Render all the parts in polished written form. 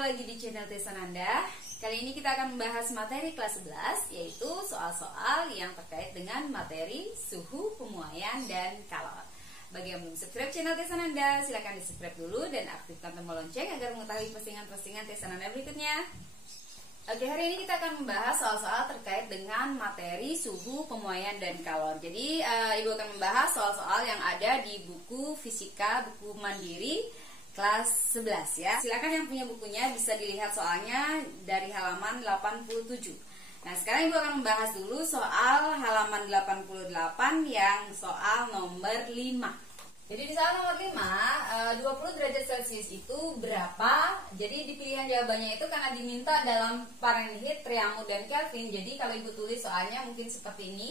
ketemu lagi di channel Tes Sananda. Kali ini kita akan membahas materi kelas 11, yaitu soal-soal yang terkait dengan materi suhu, pemuaian, dan kalor. Bagi yang belum subscribe channel Tes Sananda, silahkan di subscribe dulu dan aktifkan tombol lonceng agar mengetahui postingan-postingan Tes Sananda berikutnya. Oke, hari ini kita akan membahas soal-soal terkait dengan materi suhu, pemuaian, dan kalor. Jadi, Ibu akan membahas soal-soal yang ada di buku fisika, buku mandiri kelas 11 ya. Silakan yang punya bukunya bisa dilihat soalnya dari halaman 87. Nah, sekarang Ibu akan membahas dulu soal halaman 88 yang soal nomor 5. Jadi di soal nomor 5, 20 derajat Celcius itu berapa? Jadi di pilihan jawabannya itu karena diminta dalam Fahrenheit, Reaumur, dan Kelvin. Jadi kalau Ibu tulis soalnya mungkin seperti ini.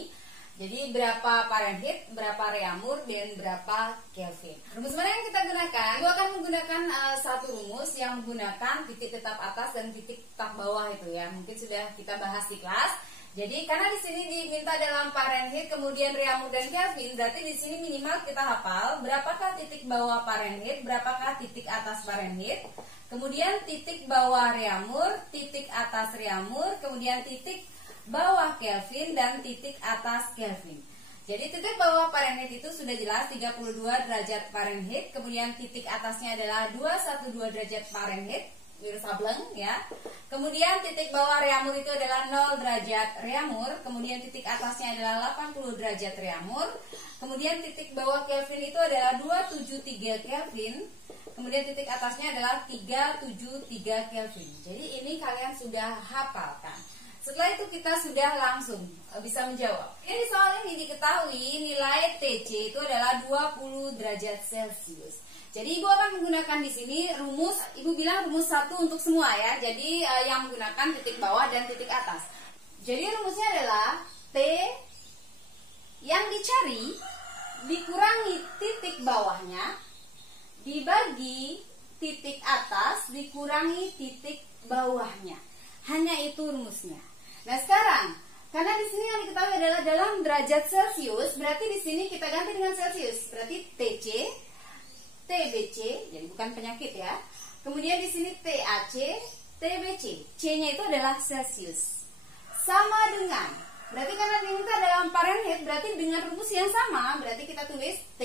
Jadi berapa Fahrenheit, berapa Reaumur, dan berapa Kelvin. Rumus mana yang kita gunakan? Ibu akan menggunakan satu rumus yang menggunakan titik tetap atas dan titik tetap bawah itu ya. Mungkin sudah kita bahas di kelas. Jadi karena di sini diminta dalam Fahrenheit, kemudian Reaumur dan Kelvin, berarti di sini minimal kita hafal berapakah titik bawah Fahrenheit, berapakah titik atas Fahrenheit, kemudian titik bawah Reaumur, titik atas Reaumur, kemudian titik bawah Kelvin, dan titik atas Kelvin. Jadi titik bawah Fahrenheit itu sudah jelas 32 derajat Fahrenheit, kemudian titik atasnya adalah 212 derajat Fahrenheit, sableng ya. Kemudian titik bawah Reaumur itu adalah 0 derajat Reaumur, kemudian titik atasnya adalah 80 derajat Reaumur, kemudian titik bawah Kelvin itu adalah 273 Kelvin, kemudian titik atasnya adalah 373 Kelvin. Jadi ini kalian sudah hafalkan. Setelah itu kita sudah langsung bisa menjawab. Ini soal ini diketahui nilai TC itu adalah 20 derajat Celcius. Jadi Ibu akan menggunakan di sini rumus, Ibu bilang rumus 1 untuk semua ya. Jadi yang menggunakan titik bawah dan titik atas. Jadi rumusnya adalah T yang dicari dikurangi titik bawahnya dibagi titik atas dikurangi titik bawahnya. Hanya itu rumusnya. Nah sekarang, karena di sini yang diketahui adalah dalam derajat Celcius, berarti di sini kita ganti dengan Celcius. Berarti TC, TBC, jadi bukan penyakit ya. Kemudian di sini TAC, TBC. C-nya itu adalah Celcius. Sama dengan, berarti karena diminta dalam Fahrenheit, berarti dengan rumus yang sama, berarti kita tulis T,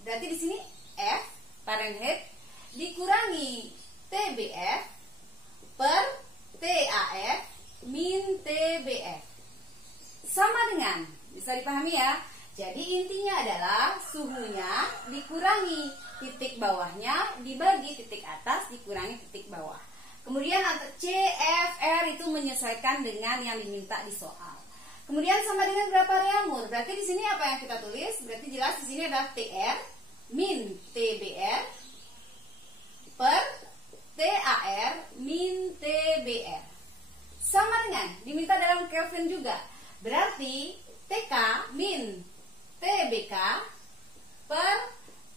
berarti di sini F, Fahrenheit, dikurangi TBF per TAF min TBF. Sama dengan, bisa dipahami ya. Jadi intinya adalah suhunya dikurangi titik bawahnya dibagi titik atas dikurangi titik bawah. Kemudian C, F, R itu menyesuaikan dengan yang diminta di soal. Kemudian sama dengan berapa Reaumur? Berarti di sini apa yang kita tulis? Berarti jelas di sini adalah TR min TBR per TAR min TBR. Sama dengan diminta dalam Kelvin juga. Berarti TK min TBK per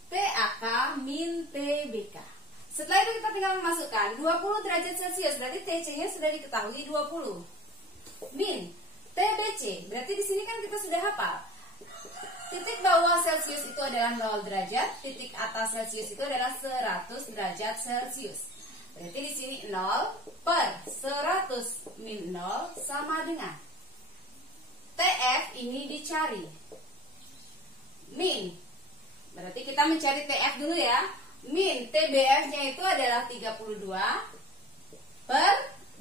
TAK min TBK. Setelah itu kita tinggal memasukkan 20 derajat Celcius, berarti TC-nya sudah diketahui 20. Min TBC, berarti di sini kan kita sudah hafal. Titik bawah Celcius itu adalah 0 derajat, titik atas Celcius itu adalah 100 derajat Celcius. Berarti di sini 0 per 100 min 0 sama dengan TF ini dicari. Min, berarti kita mencari TF dulu ya. Min TBF-nya itu adalah 32 per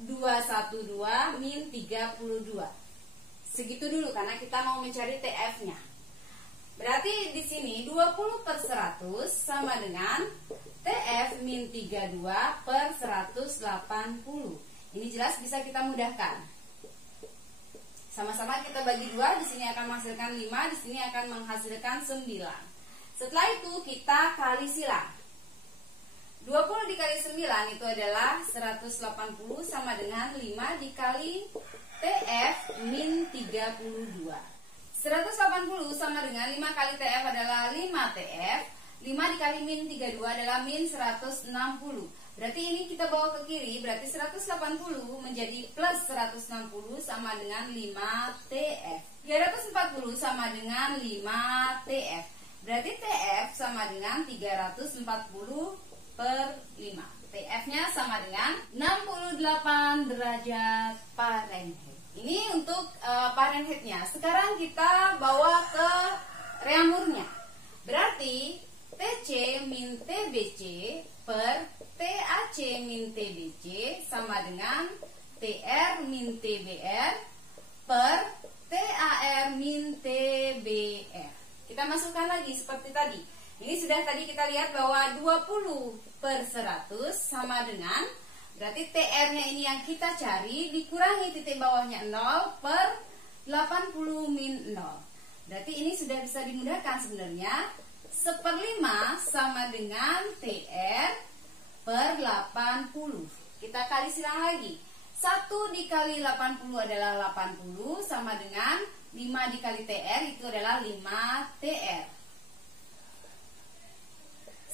212 min 32. Segitu dulu karena kita mau mencari TF-nya. Berarti di sini 20 per 100 sama dengan TF min 32 per 180. Ini jelas bisa kita mudahkan. Sama-sama kita bagi 2, di sini akan menghasilkan 5, di sini akan menghasilkan 9. Setelah itu kita kali silang. 20 dikali 9 itu adalah 180 sama dengan 5 dikali TF min 32. 180 sama dengan 5 kali TF adalah 5 TF. 5 dikali min 32 adalah min 160. Berarti ini kita bawa ke kiri, berarti 180 menjadi plus 160 sama dengan 5 TF. 340 sama dengan 5 TF. Berarti TF sama dengan 340 per 5. TF-nya sama dengan 68 derajat Fahrenheit. Ini untuk Fahrenheit-nya. Sekarang kita bawa ke reaumurnya. Berarti TC min TBC per TAC min TBC sama dengan TR min TBR per TAR min TBR. Kita masukkan lagi seperti tadi. Ini sudah tadi kita lihat bahwa 20 per 100 sama dengan, berarti TR-nya ini yang kita cari dikurangi titik bawahnya 0 per 80 min 0. Berarti ini sudah bisa dimudahkan sebenarnya. 1/5 sama dengan TR per 80. Kita kali silang lagi. 1 dikali 80 adalah 80 sama dengan 5 dikali TR itu adalah 5 TR.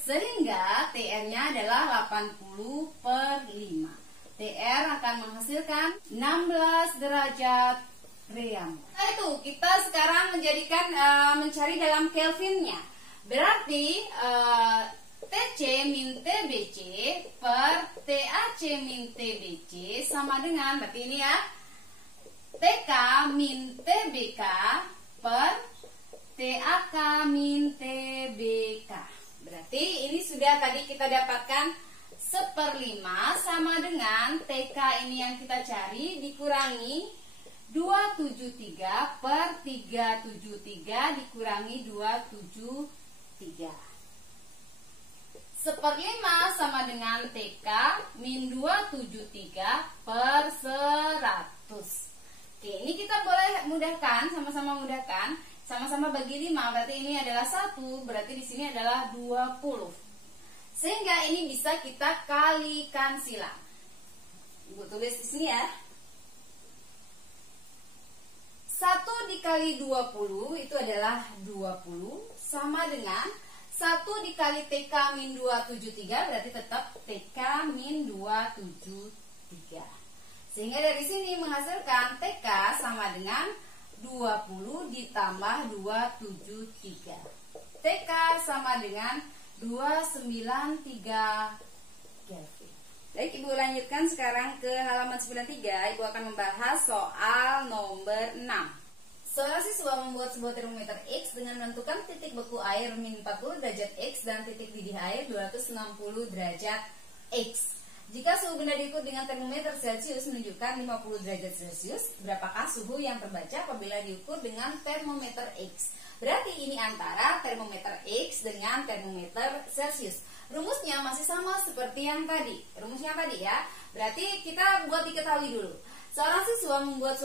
Sehingga TR-nya adalah 80 per 5. TR akan menghasilkan 16 derajat reaumur. Nah itu, kita sekarang mencari dalam Kelvinnya. Berarti TC min TBC per TAC min TBC sama dengan, berarti ini ya, TK min TBK per TAK min TBK. Berarti ini sudah tadi kita dapatkan 1/5 sama dengan TK ini yang kita cari dikurangi 273 per 373 dikurangi 273. 1/5 sama dengan TK min 273 per 100. Oke, ini kita boleh mudahkan, sama-sama mudahkan. Sama-sama bagi 5, berarti ini adalah 1, berarti di sini adalah 20. Sehingga ini bisa kita kalikan silang. Ibu tulis di sini ya. 1 dikali 20 itu adalah 20 sama dengan 1 dikali TK min 273 berarti tetap TK min 273. Sehingga dari sini menghasilkan TK sama dengan 20 ditambah 273. TK sama dengan 293 Kelvin. Baik, Ibu lanjutkan sekarang ke halaman 93. Ibu akan membahas soal nomor 6. Seorang siswa membuat sebuah termometer X dengan menentukan titik beku air min 40 derajat X dan titik didih air 260 derajat X. Jika suhu benda diukur dengan termometer Celcius menunjukkan 50 derajat Celcius, berapakah suhu yang terbaca apabila diukur dengan termometer X? Berarti ini antara termometer X dengan termometer Celcius. Rumusnya masih sama seperti yang tadi. Rumusnya tadi ya. Berarti kita buat diketahui dulu. Seorang siswa membuat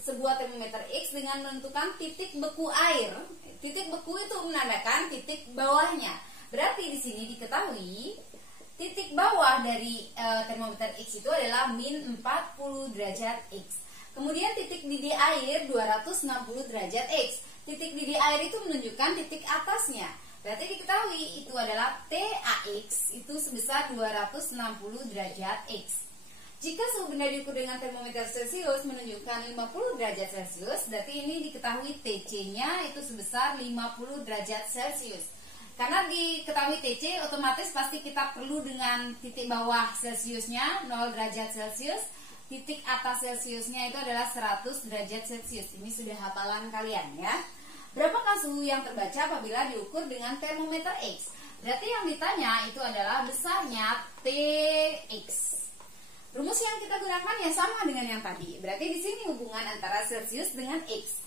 sebuah termometer X dengan menentukan titik beku air. Titik beku itu menandakan titik bawahnya. Berarti di sini diketahui titik bawah dari termometer X itu adalah min 40 derajat X. Kemudian titik didih air 260 derajat X. Titik didih air itu menunjukkan titik atasnya. Berarti diketahui itu adalah TAX itu sebesar 260 derajat X. Jika suhu benda diukur dengan termometer Celcius menunjukkan 50 derajat Celcius, berarti ini diketahui TC-nya itu sebesar 50 derajat Celcius. Karena diketahui TC, otomatis pasti kita perlu dengan titik bawah Celciusnya 0 derajat Celcius, titik atas Celciusnya itu adalah 100 derajat Celcius. Ini sudah hafalan kalian ya. Berapakah suhu yang terbaca apabila diukur dengan termometer X? Berarti yang ditanya itu adalah besarnya TX. Rumus yang kita gunakan ya sama dengan yang tadi. Berarti di sini hubungan antara Celcius dengan X.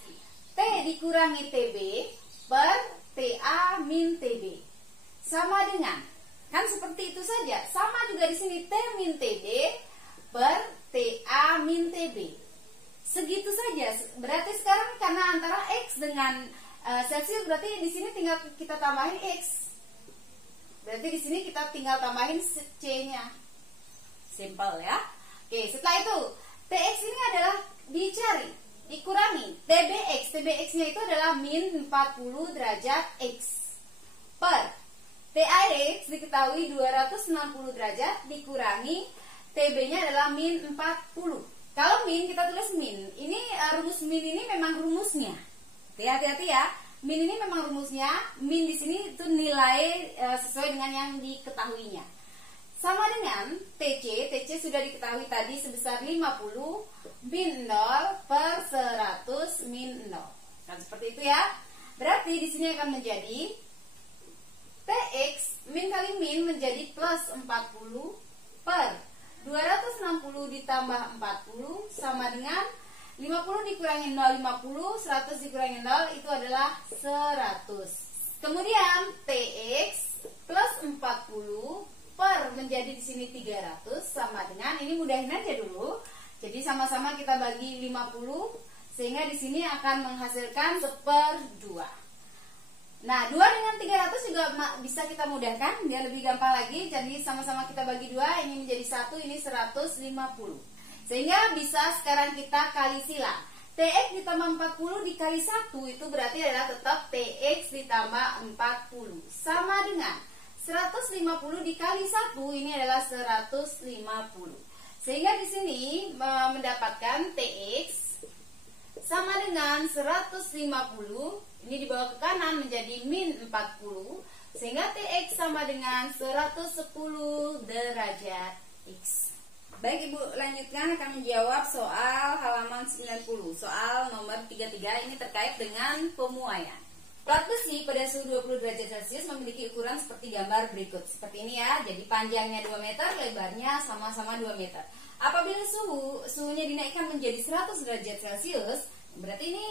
T dikurangi TB per TA min TB sama dengan, kan seperti itu saja. Sama juga di sini T min TB per TA min TB. Segitu saja. Berarti sekarang karena antara X dengan Celcius, berarti di sini tinggal kita tambahin X. Berarti di sini kita tinggal tambahin C-nya. Simple ya. Oke, setelah itu TX ini adalah dicari, dikurangi TBX. TBX-nya itu adalah min 40 derajat X per TAX diketahui 260 derajat dikurangi TB-nya adalah min 40. Kalau min kita tulis min. Ini rumus min ini memang rumusnya. Hati-hati ya. Min ini memang rumusnya. Min di sini itu nilai sesuai dengan yang diketahuinya. sama dengan TC sudah diketahui tadi sebesar 50 min 0 per 100 min 0. Kan seperti itu ya. Berarti di sini akan menjadi TX min kali min menjadi plus 40 per 260 ditambah 40 sama dengan 50 dikurangi 0 50, 100 dikurangi 0 itu adalah 100. Kemudian TX plus 40 per menjadi di sini 300 sama dengan, ini mudahin aja dulu. Jadi sama-sama kita bagi 50 sehingga di sini akan menghasilkan 1/2. Nah, 2 dengan 300 juga bisa kita mudahkan, dia lebih gampang lagi. Jadi sama-sama kita bagi 2, ini menjadi 1, ini 150. Sehingga bisa sekarang kita kali silang. TX ditambah 40 dikali 1 itu berarti adalah tetap TX ditambah 40. Sama dengan 150 dikali 1 ini adalah 150. Sehingga di sini mendapatkan TX sama dengan 150, ini dibawa ke kanan menjadi min 40, sehingga TX sama dengan 110 derajat X. Baik Ibu, lanjutkan akan menjawab soal halaman 90. Soal nomor 33 ini terkait dengan pemuaian. Plat besi pada suhu 20 derajat Celcius memiliki ukuran seperti gambar berikut. Seperti ini ya, jadi panjangnya 2 meter, lebarnya sama-sama 2 meter. Apabila suhunya dinaikkan menjadi 100 derajat Celcius, berarti ini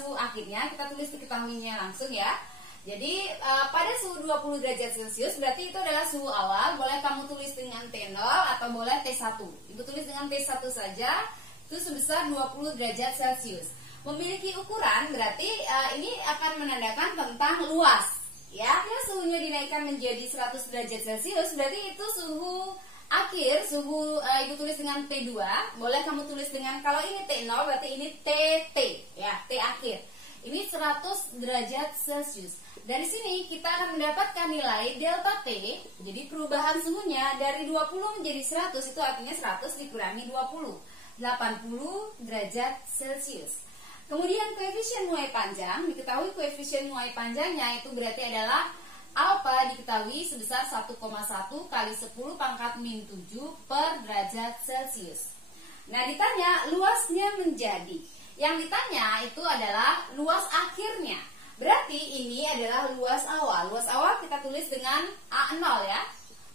suhu akhirnya, kita tulis diketahuinya langsung ya. Jadi pada suhu 20 derajat Celcius berarti itu adalah suhu awal. Boleh kamu tulis dengan T0 atau boleh T1. Ibu tulis dengan T1 saja, itu sebesar 20 derajat Celcius. Memiliki ukuran berarti ini akan menandakan tentang luas ya. Suhunya dinaikkan menjadi 100 derajat Celcius berarti itu suhu akhir. Suhu Ibu tulis dengan T2. Boleh kamu tulis dengan, kalau ini T0 berarti ini TT ya, T akhir. Ini 100 derajat Celcius. Dari sini kita akan mendapatkan nilai delta T. Jadi perubahan suhunya dari 20 menjadi 100 itu artinya 100 dikurangi 20, 80 derajat Celcius. Kemudian koefisien muai panjang, diketahui koefisien muai panjangnya itu berarti adalah alfa diketahui sebesar 1,1 kali 10 pangkat min 7 per derajat Celcius. Nah, ditanya luasnya menjadi. Yang ditanya itu adalah luas akhirnya. Berarti ini adalah luas awal. Luas awal kita tulis dengan A0 ya.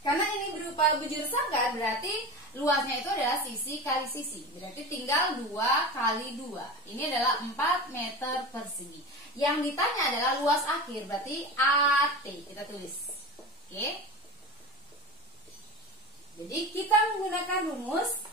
Karena ini berupa bujur sanggar berarti luasnya itu adalah sisi kali sisi. Berarti tinggal 2 kali 2. Ini adalah 4 meter persegi. Yang ditanya adalah luas akhir, berarti AT kita tulis. Oke. Jadi kita menggunakan rumus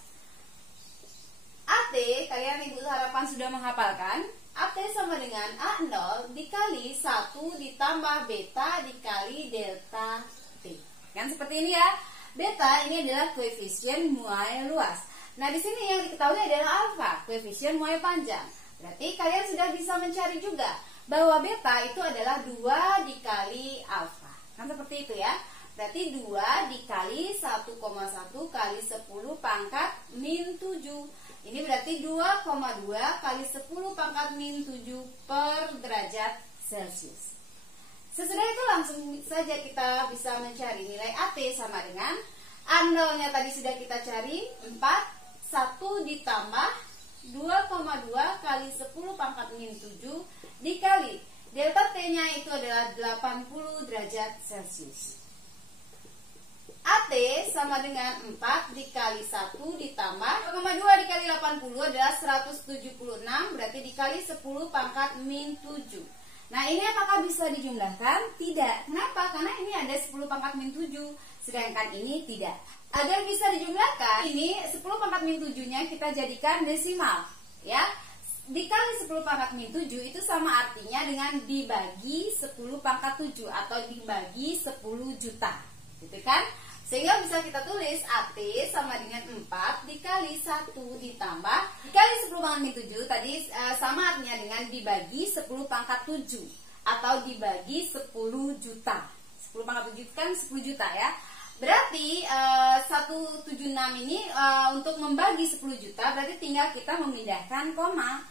AT, kalian Ibu harapan sudah menghafalkan. AT sama dengan A0 dikali 1 ditambah beta dikali delta T. Kan seperti ini ya. Beta ini adalah koefisien muai luas. Nah, di sini yang diketahui adalah alfa, koefisien muai panjang. Berarti kalian sudah bisa mencari juga bahwa beta itu adalah 2 dikali alfa. Kan seperti itu ya. Berarti 2 dikali 1,1 kali 10 pangkat min 7. Ini berarti 2,2 kali 10 pangkat min 7 per derajat Celcius. Sesudah itu langsung saja kita bisa mencari nilai AT sama dengan A0-nya tadi sudah kita cari 4, 1 ditambah 2,2 kali 10 pangkat min 7 dikali delta T-nya itu adalah 80 derajat Celcius. AT sama dengan 4 dikali 1 ditambah 2,2 dikali 80 adalah 176, berarti dikali 10 pangkat min 7. Nah, ini apakah bisa dijumlahkan? Tidak. Kenapa? Karena ini ada 10 pangkat min 7, sedangkan ini tidak. Ada yang bisa dijumlahkan. Ini 10 pangkat min 7-nya kita jadikan desimal, ya. Dikali 10 pangkat min 7 itu sama artinya dengan dibagi 10 pangkat 7 atau dibagi 10 juta. Gitu kan? Sehingga bisa kita tulis AT sama dengan 4 dikali 1 ditambah dikali 10 pangkat min 7 tadi sama artinya dengan dibagi 10 pangkat 7 atau dibagi 10 juta. 10 pangkat 7 kan 10 juta ya. Berarti 176 ini untuk membagi 10 juta berarti tinggal kita memindahkan koma.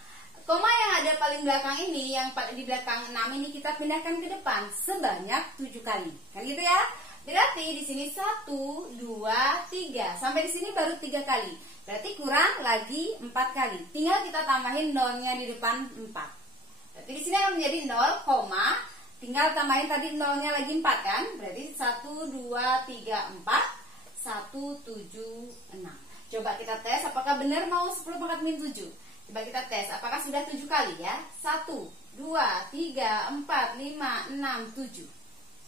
Koma yang ada paling belakang ini, yang di belakang 6 ini kita pindahkan ke depan sebanyak 7 kali. Kan gitu ya. Berarti di sini 1, 2, 3. Sampai di sini baru 3 kali. Berarti kurang lagi 4 kali. Tinggal kita tambahin nolnya di depan 4. Berarti di sini akan menjadi 0, tinggal tambahin tadi nolnya lagi 4 kan? Berarti 1, 2, 3, 4, 1, 7, 6. Coba kita tes apakah benar mau 10 pangkat min 7. Coba kita tes apakah sudah 7 kali ya. 1, 2, 3, 4, 5, 6, 7.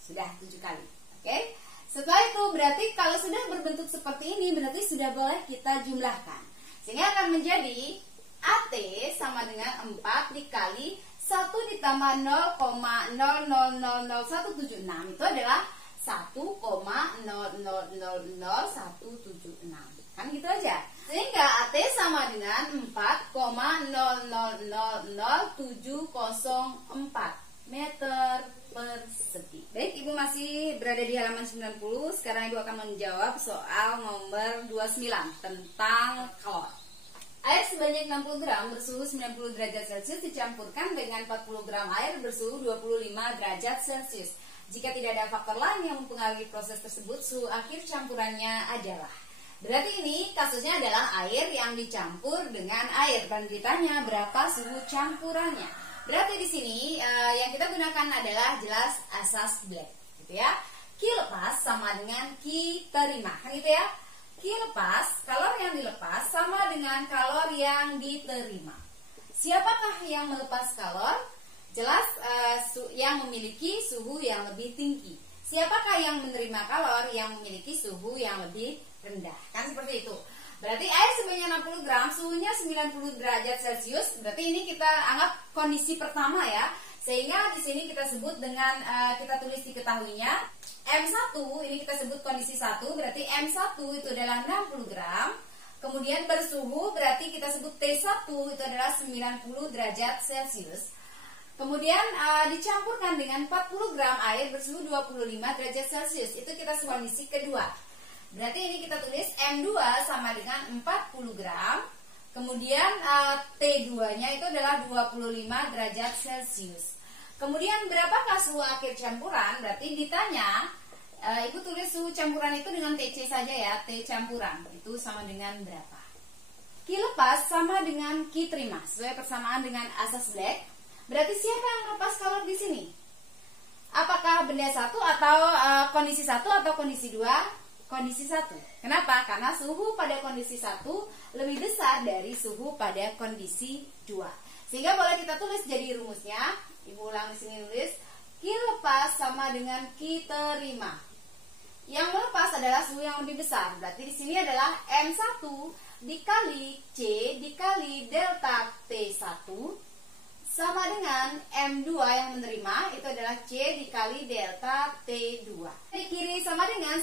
Sudah 7 kali. Oke. Setelah itu berarti kalau sudah berbentuk seperti ini berarti sudah boleh kita jumlahkan. Sehingga akan menjadi AT sama dengan 4 dikali 1 ditambah 0,000176. Itu adalah 1,000176. Kan gitu aja. Sehingga AT sama dengan 4,000704 meter persegi. Baik, Ibu masih berada di halaman 90. Sekarang Ibu akan menjawab soal nomor 29 tentang kalor. Air sebanyak 60 gram bersuhu 90 derajat Celcius dicampurkan dengan 40 gram air bersuhu 25 derajat Celcius. Jika tidak ada faktor lain yang mempengaruhi proses tersebut, suhu akhir campurannya adalah. Berarti ini kasusnya adalah air yang dicampur dengan air dan ditanya berapa suhu campurannya. Berarti di sini yang kita gunakan adalah jelas asas Black, gitu ya. Q lepas sama dengan Q terima, kan gitu ya. Q lepas, kalor yang dilepas sama dengan kalor yang diterima. Siapakah yang melepas kalor? Jelas yang memiliki suhu yang lebih tinggi. Siapakah yang menerima kalor? Yang memiliki suhu yang lebih rendah, kan seperti itu. Berarti air sebanyak 60 gram, suhunya 90 derajat Celcius. Berarti ini kita anggap kondisi pertama ya. Sehingga di sini kita sebut dengan kita tulis diketahuinya M1, ini kita sebut kondisi 1. Berarti M1 itu adalah 60 gram. Kemudian bersuhu berarti kita sebut T1 itu adalah 90 derajat Celcius. Kemudian dicampurkan dengan 40 gram air bersuhu 25 derajat Celcius. Itu kita kondisi kedua. Berarti ini kita tulis M2 sama dengan 40 gram. Kemudian T2-nya itu adalah 25 derajat Celcius. Kemudian berapakah suhu akhir campuran? Berarti ditanya, Ibu tulis suhu campuran itu dengan TC saja ya, T campuran. Itu sama dengan berapa? Q lepas sama dengan Q terima. Sesuai persamaan dengan asas Black. Berarti siapa yang lepas kalor di sini? Apakah benda satu atau kondisi 1 atau kondisi 2? Kondisi 1. Kenapa? Karena suhu pada kondisi 1 lebih besar dari suhu pada kondisi 2. Sehingga boleh kita tulis jadi rumusnya. Ibu ulang di sini nulis Q lepas sama dengan Q terima. Yang melepas adalah suhu yang lebih besar. Berarti di sini adalah M1 dikali C dikali delta T1 sama dengan M2 yang menerima itu adalah C dikali delta T2. Di kiri sama dengan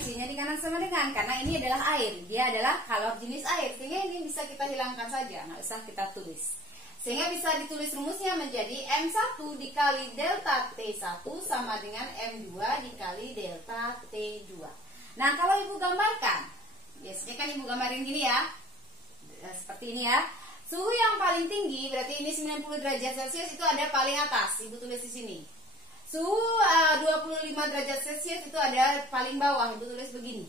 C-nya di kanan sama dengan, karena ini adalah air, dia adalah kalor jenis air, sehingga ini bisa kita hilangkan saja, nggak usah kita tulis. Sehingga bisa ditulis rumusnya menjadi M1 dikali delta T1 sama dengan M2 dikali delta T2. Nah kalau Ibu gambarkan, biasanya kan Ibu gambarin gini ya, seperti ini ya. Suhu yang paling tinggi berarti ini 90 derajat Celcius itu ada paling atas, Ibu tulis di sini. Suhu 25 derajat Celcius itu ada paling bawah, Ibu tulis begini.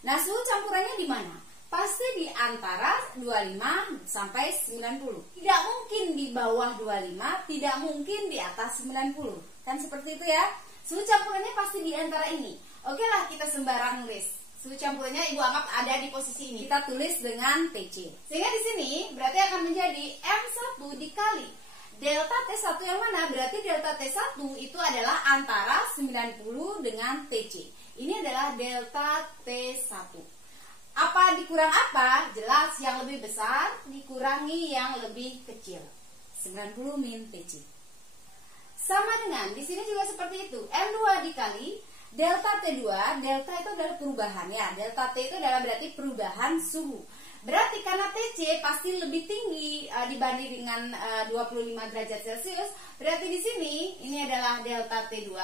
Nah, suhu campurannya di mana? Pasti di antara 25 sampai 90. Tidak mungkin di bawah 25, tidak mungkin di atas 90. Kan seperti itu ya. Suhu campurannya pasti di antara ini. Oke lah, kita sembarang nulis. Suhu campurannya Ibu anggap ada di posisi ini. Kita tulis dengan TC. Sehingga di sini berarti akan menjadi M1 dikali delta T1 yang mana? Berarti delta T1 itu adalah antara 90 dengan TC. Ini adalah delta T1. Apa dikurang apa? Jelas yang lebih besar dikurangi yang lebih kecil. 90 min TC. Sama dengan di sini juga seperti itu. M2 dikali delta T2, delta itu adalah perubahan ya. Delta T itu adalah berarti perubahan suhu. Berarti karena TC pasti lebih tinggi dibanding dengan 25 derajat Celcius, berarti di sini ini adalah delta T2.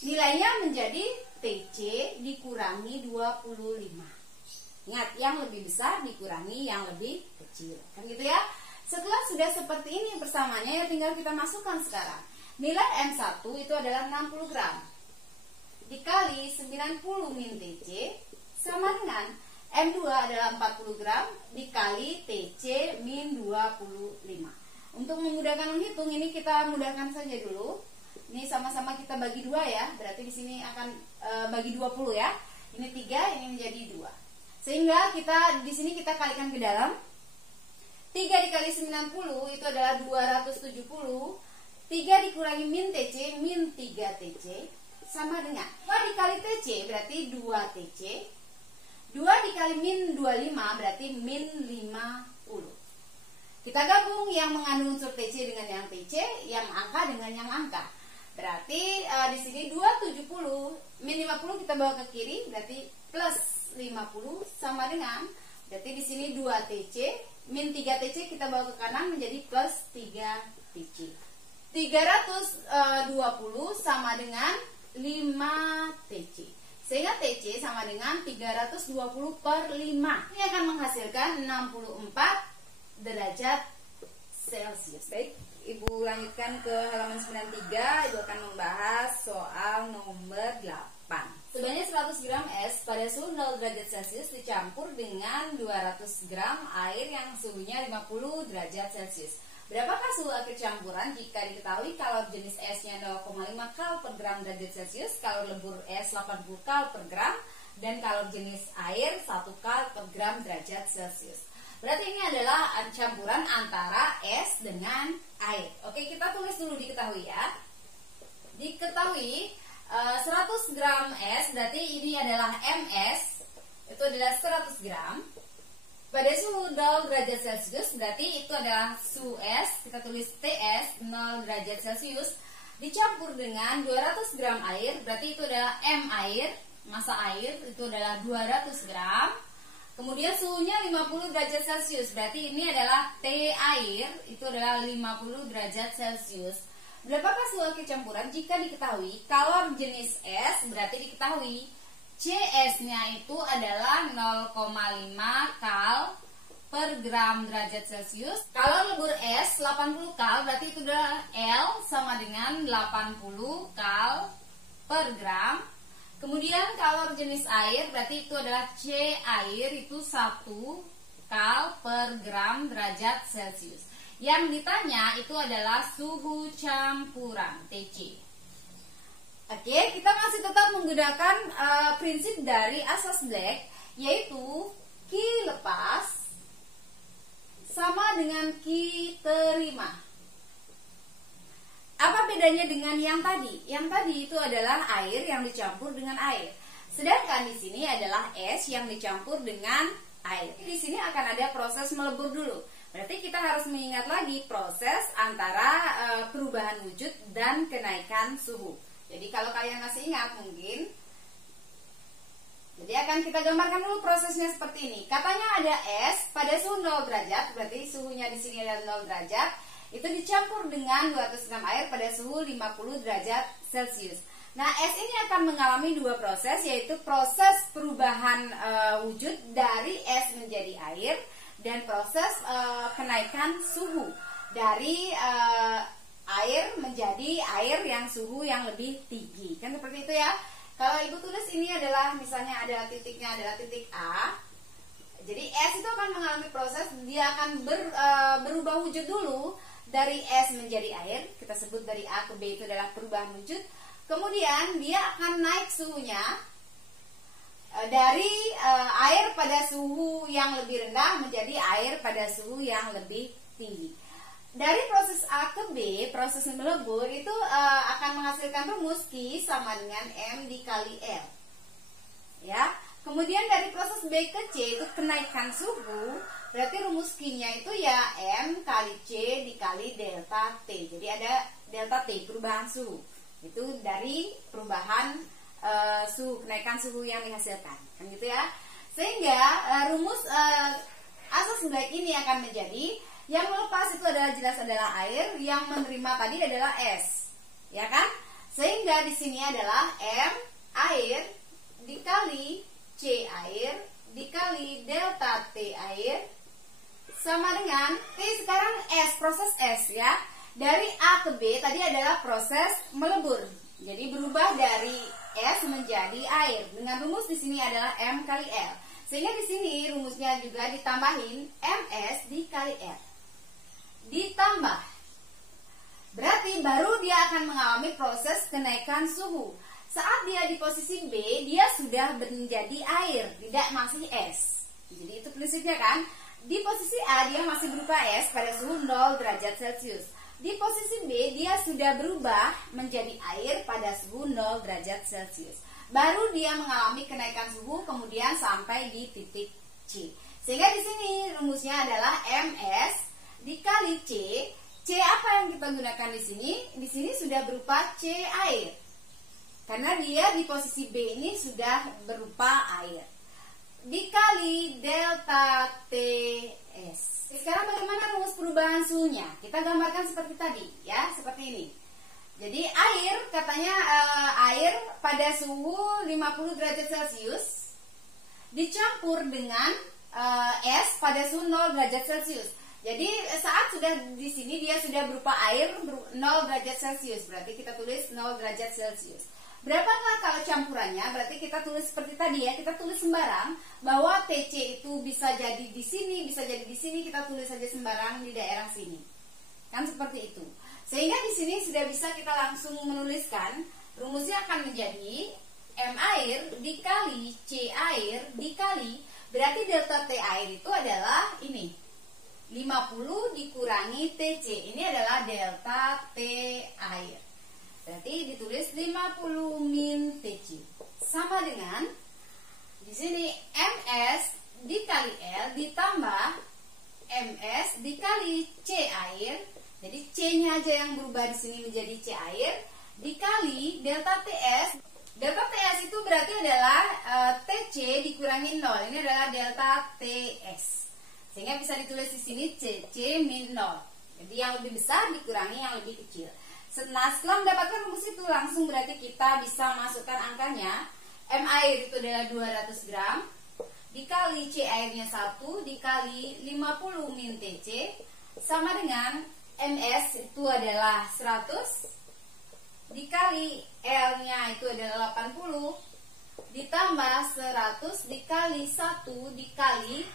Nilainya menjadi TC dikurangi 25. Ingat, yang lebih besar dikurangi yang lebih kecil. Kan gitu ya. Setelah sudah seperti ini persamaannya, ya tinggal kita masukkan sekarang. Nilai M1 itu adalah 60 gram. dikali 90 min TC sama dengan M2 adalah 40 gram dikali TC min 25. Untuk memudahkan menghitung, ini kita mudahkan saja dulu. Ini sama-sama kita bagi 2 ya. Berarti di sini akan bagi 20 ya. Ini 3, ini menjadi 2. Sehingga kita di sini kita kalikan ke dalam. 3 dikali 90 itu adalah 270. 3 dikurangi min TC, min 3 TC sama dengan 2 dikali TC berarti 2 TC. 2 dikali min 25 berarti min 50. Kita gabung yang mengandung unsur TC dengan yang TC, yang angka dengan yang angka. Berarti di sini 270 min 50 kita bawa ke kiri berarti plus 50 sama dengan, berarti di sini 2 TC min 3 TC kita bawa ke kanan menjadi plus 3 TC. 320 sama dengan 5 TC. Sehingga TC sama dengan 320 per 5. Ini akan menghasilkan 64 derajat Celcius. Baik, Ibu lanjutkan ke halaman 93. Ibu akan membahas soal nomor 8. Sebanyak 100 gram es pada suhu 0 derajat Celcius dicampur dengan 200 gram air yang suhunya 50 derajat Celcius. Berapakah suhu akhir campuran jika diketahui kalor jenis esnya 0,5 kal per gram derajat Celcius, kalor lebur es 80 kal per gram, dan kalor jenis air 1 kal per gram derajat Celcius. Berarti ini adalah campuran antara es dengan air. Oke, kita tulis dulu diketahui ya. Diketahui 100 gram es, berarti ini adalah MS, itu adalah 100 gram. Pada suhu 0 derajat Celcius, berarti itu adalah suhu es, kita tulis TS 0 derajat Celcius, dicampur dengan 200 gram air, berarti itu adalah M air, massa air itu adalah 200 gram. Kemudian suhunya 50 derajat Celcius, berarti ini adalah T air, itu adalah 50 derajat Celcius. Berapakah suhu akhir campuran jika diketahui kalor jenis es, berarti diketahui CS-nya itu adalah 0,5 kal per gram derajat Celcius. Kalor lebur es 80 kal, berarti itu adalah L sama dengan 80 kal per gram. Kemudian kalor jenis air, berarti itu adalah C air, itu 1 kal per gram derajat Celcius. Yang ditanya itu adalah suhu campuran TC. Oke, kita masih tetap menggunakan prinsip dari asas Black, yaitu Q lepas sama dengan Q terima. Apa bedanya dengan yang tadi? Yang tadi itu adalah air yang dicampur dengan air. Sedangkan di sini adalah es yang dicampur dengan air. Di sini akan ada proses melebur dulu. Berarti kita harus mengingat lagi proses antara perubahan wujud dan kenaikan suhu. Jadi kalau kalian masih ingat mungkin, jadi akan kita gambarkan dulu prosesnya seperti ini. Katanya ada es pada suhu 0 derajat, berarti suhunya di sini adalah 0 derajat. Itu dicampur dengan 200 gram air pada suhu 50 derajat Celcius. Nah, es ini akan mengalami dua proses, yaitu proses perubahan wujud dari es menjadi air dan proses kenaikan suhu dari air menjadi air yang suhu yang lebih tinggi. Kan seperti itu ya. Kalau Ibu tulis ini adalah misalnya ada titiknya adalah titik A. Jadi es itu akan mengalami proses, dia akan berubah wujud dulu dari es menjadi air. Kita sebut dari A ke B itu adalah perubahan wujud. Kemudian dia akan naik suhunya dari air pada suhu yang lebih rendah menjadi air pada suhu yang lebih tinggi. Dari proses A ke B, proses melebur itu akan menghasilkan rumus Q sama dengan M dikali L. Ya. Kemudian dari proses B ke C itu kenaikan suhu, berarti rumus Q-nya itu ya M kali C dikali delta T. Jadi ada delta T, perubahan suhu. Itu dari perubahan suhu, kenaikan suhu yang dihasilkan. Kan gitu ya. Sehingga rumus asas Black ini akan menjadi yang melepas itu adalah jelas adalah air, yang menerima tadi adalah es, ya kan? Sehingga di sini adalah M air dikali C air dikali delta T air sama dengan T sekarang S, proses S ya. Dari A ke B tadi adalah proses melebur. Jadi berubah dari es menjadi air. Dengan rumus di sini adalah M kali L. Sehingga di sini rumusnya juga ditambahin MS dikali L. Ditambah. Berarti baru dia akan mengalami proses kenaikan suhu. Saat dia di posisi B, dia sudah menjadi air, tidak masih es. Jadi itu prinsipnya kan. Di posisi A dia masih berupa es pada suhu 0 derajat Celcius. Di posisi B dia sudah berubah menjadi air pada suhu 0 derajat Celcius. Baru dia mengalami kenaikan suhu kemudian sampai di titik C. Sehingga di sini rumusnya adalah MS dikali C. C apa yang kita gunakan di sini? Di sini sudah berupa C air. Karena dia di posisi B ini sudah berupa air. Dikali delta TS. Sekarang bagaimana rumus perubahan suhunya? Kita gambarkan seperti tadi ya, seperti ini. Jadi air, katanya air pada suhu 50 derajat Celcius dicampur dengan es pada suhu 0 derajat Celcius. Jadi saat sudah di sini dia sudah berupa air 0 derajat Celcius, berarti kita tulis 0 derajat Celcius. Berapakah kalau campurannya? Berarti kita tulis seperti tadi ya, kita tulis sembarang bahwa TC itu bisa jadi di sini, bisa jadi di sini, kita tulis saja sembarang di daerah sini. Kan seperti itu. Sehingga di sini sudah bisa kita langsung menuliskan rumusnya akan menjadi M air dikali C air dikali, berarti delta T air itu adalah ini 50 dikurangi TC, ini adalah delta T air. Berarti ditulis 50 min TC sama dengan di sini MS dikali L ditambah MS dikali C air. Jadi C-nya aja yang berubah di sini menjadi C air dikali delta TS. Delta TS itu berarti adalah TC dikurangi 0. Ini adalah delta TS. Sehingga bisa ditulis di sini C min 0. Jadi yang lebih besar dikurangi yang lebih kecil. Nah, setelah mendapatkan rumus itu langsung berarti kita bisa masukkan angkanya. M air itu adalah 200 gram dikali C airnya 1 dikali 50 min TC sama dengan MS itu adalah 100 dikali L-nya itu adalah 80 ditambah 100 dikali 1 dikali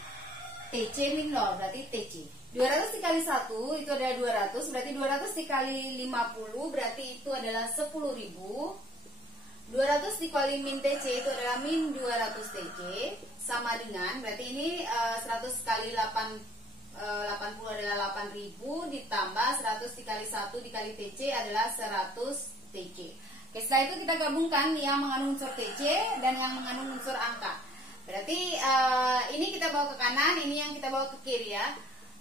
TC min 0, berarti TC. 200 dikali 1 itu adalah 200, berarti 200 dikali 50 berarti itu adalah 10.000. 200 dikali min TC itu adalah min 200 TC sama dengan, berarti ini 100 kali 80 adalah 8.000 ditambah 100 dikali 1 dikali TC adalah 100 TC. Oke, setelah itu kita gabungkan yang mengandung unsur TC dan yang mengandung unsur angka. Berarti ini kita bawa ke kanan, ini yang kita bawa ke kiri ya.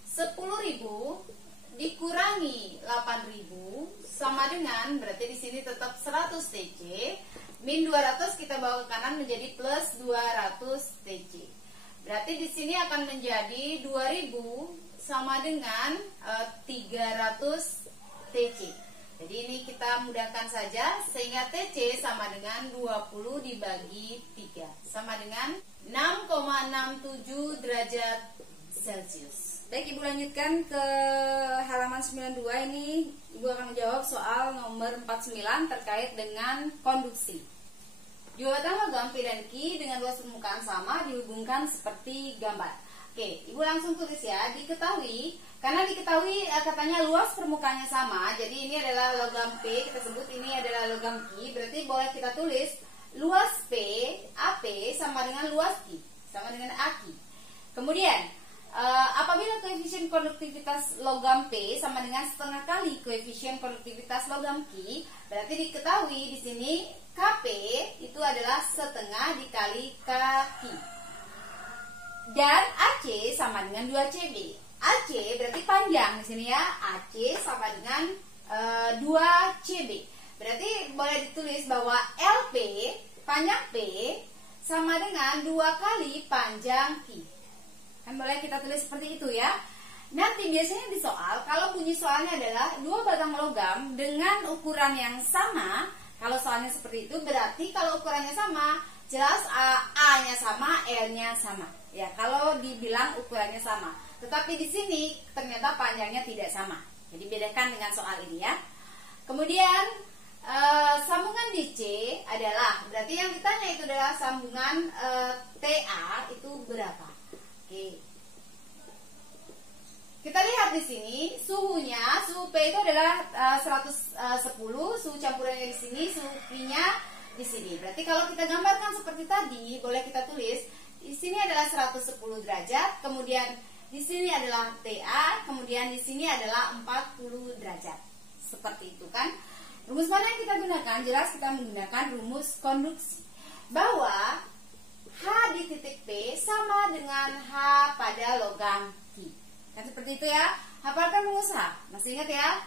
10.000 dikurangi 8.000 sama dengan, berarti di sini tetap 100 TC. Min 200 kita bawa ke kanan menjadi plus 200 TC. Berarti di sini akan menjadi 2000 sama dengan 300 TC. Jadi ini kita mudahkan saja sehingga TC sama dengan 20 dibagi 3 sama dengan 6,67 derajat Celcius. Baik, Ibu lanjutkan ke halaman 92. Ini Ibu akan menjawab soal nomor 49 terkait dengan konduksi. Jawatan logam P dan Q dengan luas permukaan sama dihubungkan seperti gambar. Oke, Ibu langsung tulis ya. Diketahui, karena diketahui katanya luas permukaannya sama. Jadi ini adalah logam P, kita sebut ini adalah logam Q. Berarti boleh kita tulis luas P, AP sama dengan luas Q, sama dengan AQ. Kemudian apabila koefisien konduktivitas logam P sama dengan setengah kali koefisien konduktivitas logam Q, berarti diketahui di sini KP itu adalah setengah dikali KQ. Dan AC sama dengan 2CB. AC berarti panjang di sini ya. AC sama dengan 2CB. Berarti boleh ditulis bahwa LP panjang P sama dengan 2 kali panjang Q. Kan boleh kita tulis seperti itu ya. Nanti biasanya di soal, kalau bunyi soalnya adalah 2 batang logam dengan ukuran yang sama. Kalau soalnya seperti itu berarti kalau ukurannya sama, jelas A-nya sama, L-nya sama. Ya, kalau dibilang ukurannya sama. Tetapi di sini ternyata panjangnya tidak sama. Jadi bedakan dengan soal ini ya. Kemudian Sambungan di C adalah, berarti yang ditanya itu adalah sambungan TA itu berapa? Oke. Kita lihat di sini suhunya, suhu P itu adalah 110, suhu campurannya di sini, suhu P-nya di sini. Berarti kalau kita gambarkan seperti tadi, boleh kita tulis di sini adalah 110 derajat, kemudian di sini adalah TA, kemudian di sini adalah 40 derajat. Seperti itu kan? Rumus mana yang kita gunakan? Jelas kita menggunakan rumus konduksi. Bahwa H di titik P sama dengan H pada logam Q. Kan seperti itu ya. Hafalkan rumus H. Masih ingat ya?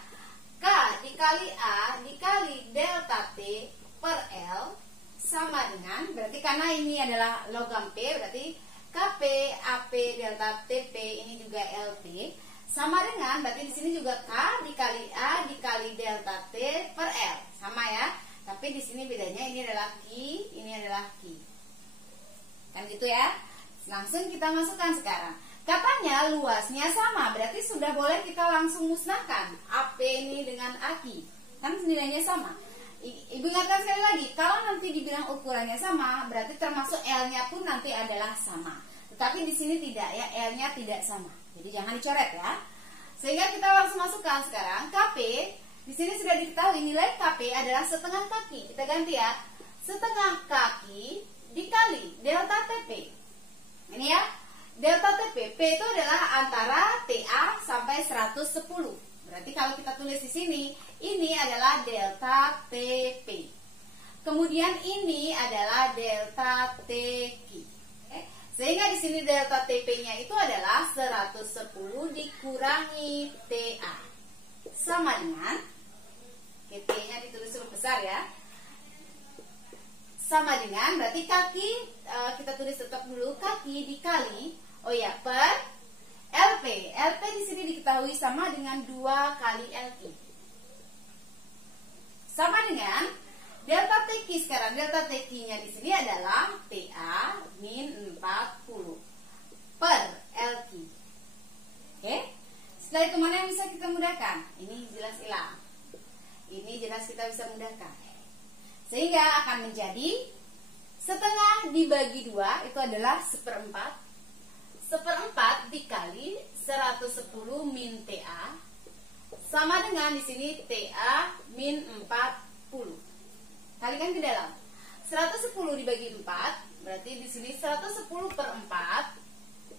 K dikali A dikali delta T per L sama dengan, berarti karena ini adalah logam P, berarti KP, AP, delta TP ini juga LP sama dengan, berarti di sini juga K dikali A dikali delta T per L sama ya. Tapi di sini bedanya, ini adalah Q, ini adalah Q. Kan gitu ya. Langsung kita masukkan sekarang. Katanya luasnya sama, berarti sudah boleh kita langsung musnahkan AP ini dengan AK. Kan nilainya sama. Ibu ingatkan sekali lagi, kalau nanti dibilang ukurannya sama, berarti termasuk L-nya pun nanti adalah sama. Tetapi di sini tidak ya, L-nya tidak sama. Jadi jangan dicoret ya. Sehingga kita langsung masukkan sekarang KP. Di sini sudah diketahui nilai KP adalah setengah kaki. Kita ganti ya. Setengah kaki dikali delta TP. Ini ya. Delta TP. P itu adalah antara TA sampai 110. Berarti kalau kita tulis di sini, ini adalah delta TP. Kemudian ini adalah delta TQ. Sehingga di sini delta TP-nya itu adalah 110 dikurangi TA. Sama dengan, T-nya ditulis huruf besar ya. Sama dengan, berarti kaki, kita tulis tetap dulu, kaki dikali, per LP. LP di sini diketahui sama dengan 2 kali LQ. Sama dengan delta TQ sekarang. Delta TQ-nya di sini adalah TA min 40 per LQ. Oke? Setelah itu mana yang bisa kita mudahkan? Ini jelas hilang. Ini jelas kita bisa mudahkan. Sehingga akan menjadi setengah dibagi 2 itu adalah 1/4. 1/4 dikali 110 min TA sama dengan di sini TA min 40. Kalikan ke dalam. 110 dibagi 4 berarti di sini 110/4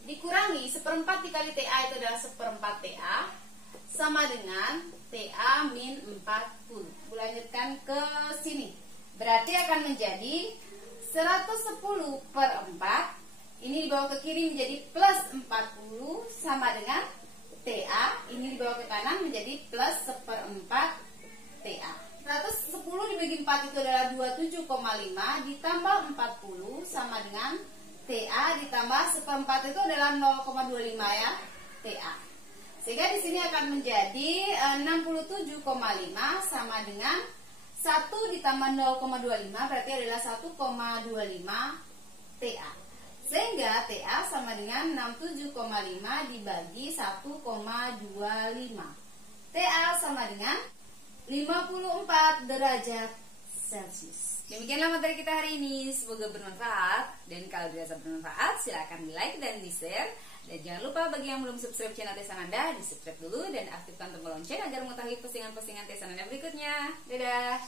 dikurangi 1/4 dikali TA itu adalah 1/4 TA sama dengan TA min 40. Lanjutkan ke sini. Berarti akan menjadi 110/4. Ini dibawa ke kiri menjadi plus 40 sama dengan TA. Ini dibawa ke kanan menjadi plus 1/4 TA. 110 dibagi 4 itu adalah 27,5 ditambah 40 sama dengan TA ditambah 1/4 itu adalah 0,25 ya, TA. Sehingga di sini akan menjadi 67,5 sama dengan 1 ditambah 0,25 berarti adalah 1,25 TA. Sehingga TA sama dengan 67,5 dibagi 1,25. TA sama dengan 54 derajat Celcius. Demikianlah materi kita hari ini. Semoga bermanfaat. Dan kalau dirasa bermanfaat, silakan di like dan di share. Dan jangan lupa bagi yang belum subscribe channel Tesan Anda, di subscribe dulu dan aktifkan tombol lonceng agar mengetahui postingan-postingan Tesan Anda berikutnya. Dadah!